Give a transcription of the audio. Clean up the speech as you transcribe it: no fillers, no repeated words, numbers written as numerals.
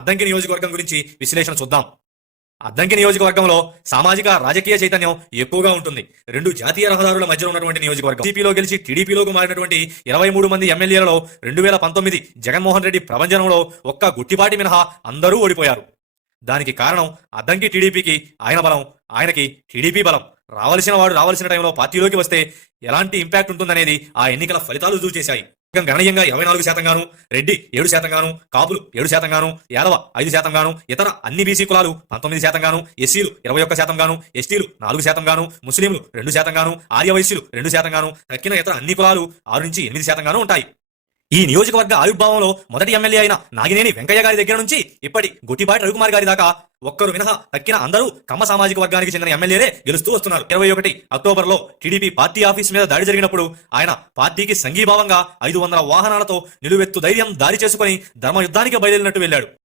అద్దంకి నియోజకవర్గం గురించి విశ్లేషణ చూద్దాం. అద్దంకి నియోజకవర్గంలో సామాజిక రాజకీయ చైతన్యం ఎక్కువగా ఉంటుంది. రెండు జాతీయ రహదారుల మధ్య ఉన్నటువంటి నియోజకవర్గం. టీడీపీలో గెలిచి టీడీపీలోకి మారినటువంటి 23 మంది ఎమ్మెల్యేలలో 2019 జగన్మోహన్ రెడ్డి ప్రభంజనంలో ఒక్క గుట్టిపాటి మినహా అందరూ ఓడిపోయారు. దానికి కారణం అద్దంకి టీడీపీకి ఆయన బలం, ఆయనకి టీడీపీ బలం. రావాల్సిన వాడు రావాల్సిన టైంలో పార్టీలోకి వస్తే ఎలాంటి ఇంపాక్ట్ ఉంటుందనేది ఆ ఎన్నికల ఫలితాలు రుజువు చేశాయి. గణనీయంగా 24% గాను, రెడ్డి 7% గాను, కాపులు 7% గాను, యాదవ 5% గాను, ఇతర అన్ని బీసీ కులాలు 19% గాను, ఎస్సీలు 21% గాను, ఎస్టీలు 4% గాను, ముస్లింలు 2% గాను, ఆర్యవైశ్యులు 2% గాను, తక్కిన ఇతర అన్ని కులాలు 6 నుంచి 8% గాను ఉంటాయి. ఈ నియోజకవర్గ ఆవిర్భావంలో మొదటి ఎమ్మెల్యే అయిన నాగినేని వెంకయ్య గారి దగ్గర నుంచి ఇప్పటి గుట్టిపాటి రవికుమార్ గారి దాకా ఒక్కరు మినహా తక్కిన అందరూ కమ్మ సామాజిక వర్గానికి చెందిన ఎమ్మెల్యేలే గెలుస్తూ వస్తున్నారు. 21 అక్టోబర్లో టీడీపీ పార్టీ ఆఫీస్ మీద దాడి జరిగినప్పుడు ఆయన పార్టీకి సంఘీభావంగా 500 వాహనాలతో నిలువెత్తు ధైర్యం దారి చేసుకుని ధర్మయుద్ధానికి బయలుదేరినట్టు వెళ్లాడు.